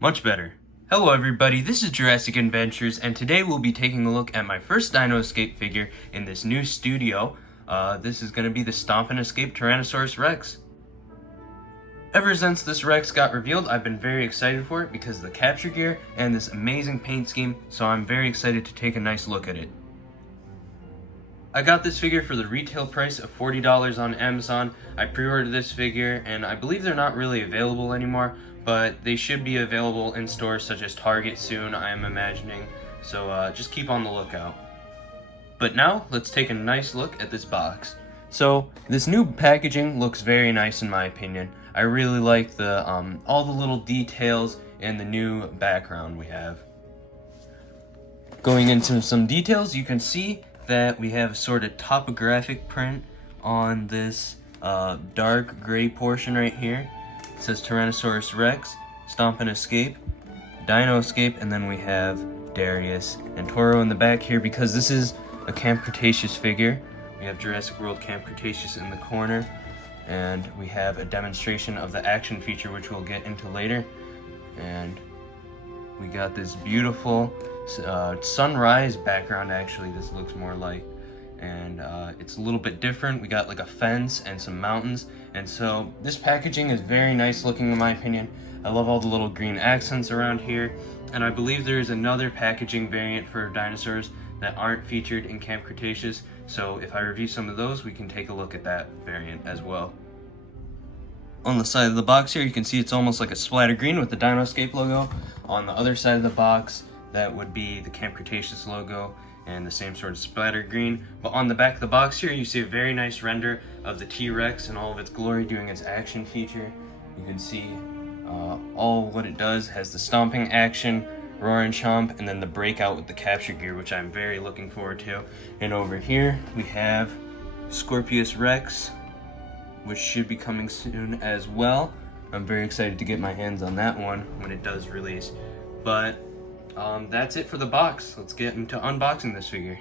Much better. Hello everybody, this is Jurassic Adventures, and today we'll be taking a look at my first Dino Escape figure in this new studio. This is going to be the Stomp N Escape Tyrannosaurus Rex. Ever since this Rex got revealed, I've been very excited for it because of the capture gear and this amazing paint scheme, so I'm very excited to take a nice look at it. I got this figure for the retail price of $40 on Amazon. I pre-ordered this figure, and I believe they're not really available anymore, but they should be available in stores such as Target soon, I am imagining, so just keep on the lookout. But now, let's take a nice look at this box. So, this new packaging looks very nice in my opinion. I really like the all the little details and the new background we have. Going into some details, you can see that we have a sort of topographic print on this dark gray portion right here. It says Tyrannosaurus Rex, Stomp N Escape, Dino Escape, and then we have Darius and Toro in the back here because this is a Camp Cretaceous figure. We have Jurassic World Camp Cretaceous in the corner, and we have a demonstration of the action feature which we'll get into later. And we got this beautiful sunrise background, actually this looks more like, and it's a little bit different. We got like a fence and some mountains, and so this packaging is very nice looking in my opinion. I love all the little green accents around here, and I believe there is another packaging variant for dinosaurs that aren't featured in Camp Cretaceous, so if I review some of those, we can take a look at that variant as well. On the side of the box here, you can see it's almost like a splatter green with the Dino Escape logo. On the other side of the box, that would be the Camp Cretaceous logo and the same sort of splatter green. But on the back of the box here, you see a very nice render of the T-Rex in all of its glory doing its action feature. You can see all what it does has the stomping action, Roarin chomp, and then the breakout with the capture gear, which I'm very looking forward to. And over here, we have Scorpius Rex, which should be coming soon as well. I'm very excited to get my hands on that one when it does release. But that's it for the box. Let's get into unboxing this figure.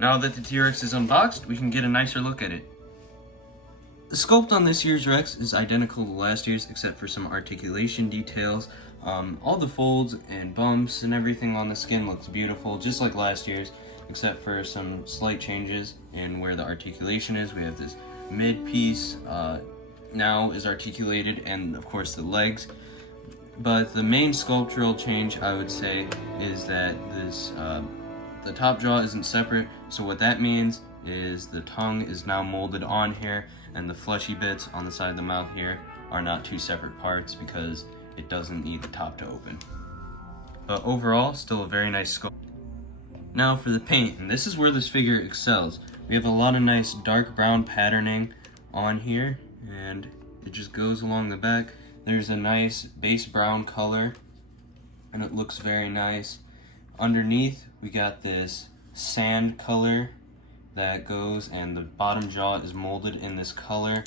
Now that the T-Rex is unboxed, we can get a nicer look at it. The sculpt on this year's Rex is identical to last year's except for some articulation details. All the folds and bumps and everything on the skin looks beautiful, just like last year's, except for some slight changes in where the articulation is. We have this mid piece now is articulated, and of course the legs. But the main sculptural change, I would say, is that this the top jaw isn't separate. So what that means is the tongue is now molded on here, and the fleshy bits on the side of the mouth here are not two separate parts because it doesn't need the top to open. But overall, still a very nice sculpt. Now for the paint, and this is where this figure excels. We have a lot of nice dark brown patterning on here, and it just goes along the back. There's a nice base brown color, and it looks very nice. Underneath, we got this sand color that goes, and the bottom jaw is molded in this color.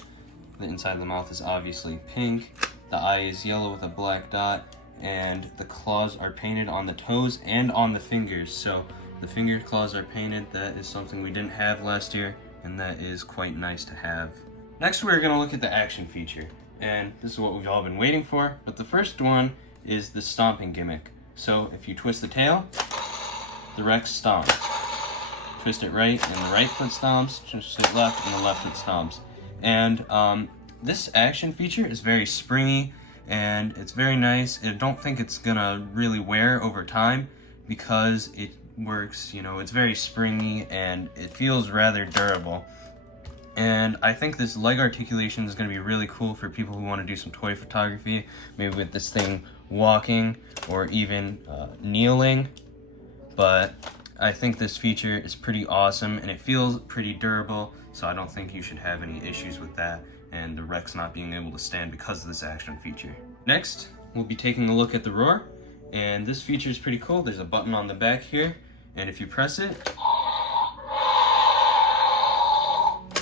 The inside of the mouth is obviously pink. The eye is yellow with a black dot, and the claws are painted on the toes and on the fingers. So the finger claws are painted. That is something we didn't have last year, and that is quite nice to have. Next, we're going to look at the action feature, and this is what we've all been waiting for. But the first one is the stomping gimmick. So if you twist the tail, the Rex stomps. Twist it right, and the right foot stomps. Twist it left, and the left foot stomps. And this action feature is very springy, and it's very nice. I don't think it's gonna really wear over time because it works, you know, it's very springy and it feels rather durable. And I think this leg articulation is going to be really cool for people who want to do some toy photography, maybe with this thing walking or even kneeling. But I think this feature is pretty awesome and it feels pretty durable, so I don't think you should have any issues with that and the Rex not being able to stand because of this action feature. Next, we'll be taking a look at the roar, and this feature is pretty cool. There's a button on the back here, and if you press it,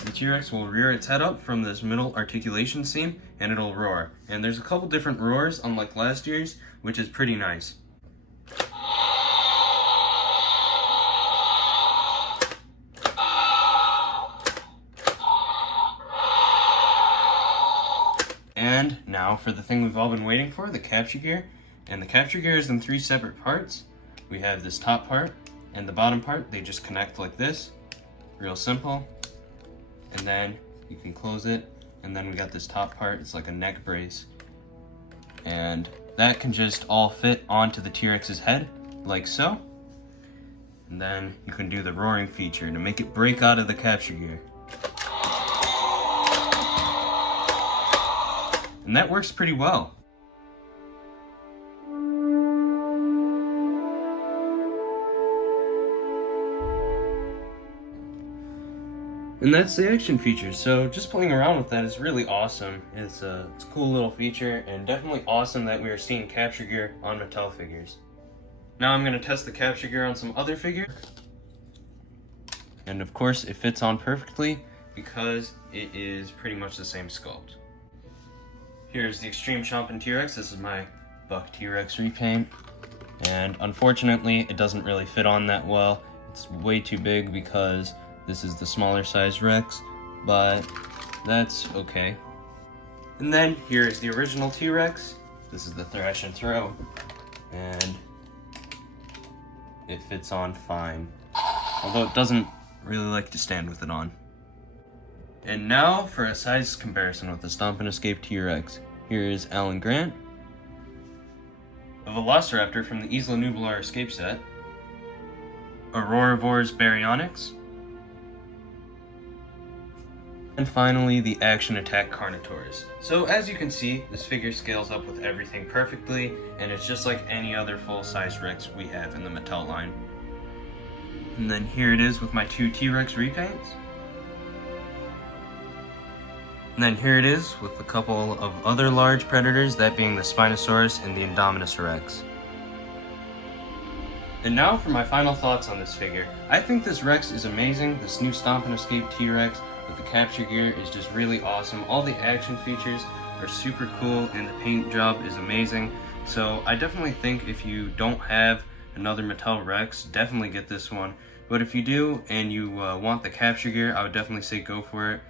the T-Rex will rear its head up from this middle articulation seam, and it'll roar. And there's a couple different roars, unlike last year's, which is pretty nice. And now for the thing we've all been waiting for, the capture gear. And the capture gear is in 3 separate parts. We have this top part and the bottom part. They just connect like this. Real simple. And then you can close it. And then we got this top part. It's like a neck brace. And that can just all fit onto the T-Rex's head, like so. And then you can do the roaring feature to make it break out of the capture gear. And that works pretty well. And that's the action feature. So just playing around with that is really awesome. It's a cool little feature, and definitely awesome that we are seeing capture gear on Mattel figures. Now I'm going to test the capture gear on some other figure. And of course it fits on perfectly because it is pretty much the same sculpt. Here's the Extreme Stomp T-Rex. This is my Buck T-Rex repaint. And unfortunately it doesn't really fit on that well. It's way too big because this is the smaller size Rex, but that's okay. And then here is the original T-Rex. This is the Thrash and Throw, and it fits on fine. Although it doesn't really like to stand with it on. And now for a size comparison with the Stomp N Escape T-Rex. Here is Alan Grant, a Velociraptor from the Isla Nublar Escape set, Auroravor's Baryonyx, and finally, the Action Attack Carnotaurus. So as you can see, this figure scales up with everything perfectly, and it's just like any other full-size Rex we have in the Mattel line. And then here it is with my 2 T-Rex repaints. And then here it is with a couple of other large predators, that being the Spinosaurus and the Indominus Rex. And now for my final thoughts on this figure. I think this Rex is amazing. This new Stomp N Escape T-Rex with the capture gear is just really awesome. All the action features are super cool and the paint job is amazing. So I definitely think if you don't have another Mattel Rex, definitely get this one. But if you do and you want the capture gear, I would definitely say go for it.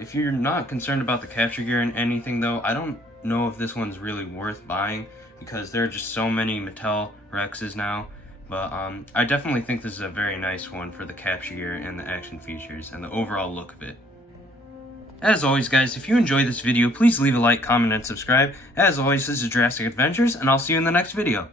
If you're not concerned about the capture gear and anything though, I don't know if this one's really worth buying because there are just so many Mattel Rexes now. But I definitely think this is a very nice one for the capture gear and the action features and the overall look of it. As always guys, if you enjoyed this video, please leave a like, comment, and subscribe. As always, this is Jurassic Adventures, and I'll see you in the next video.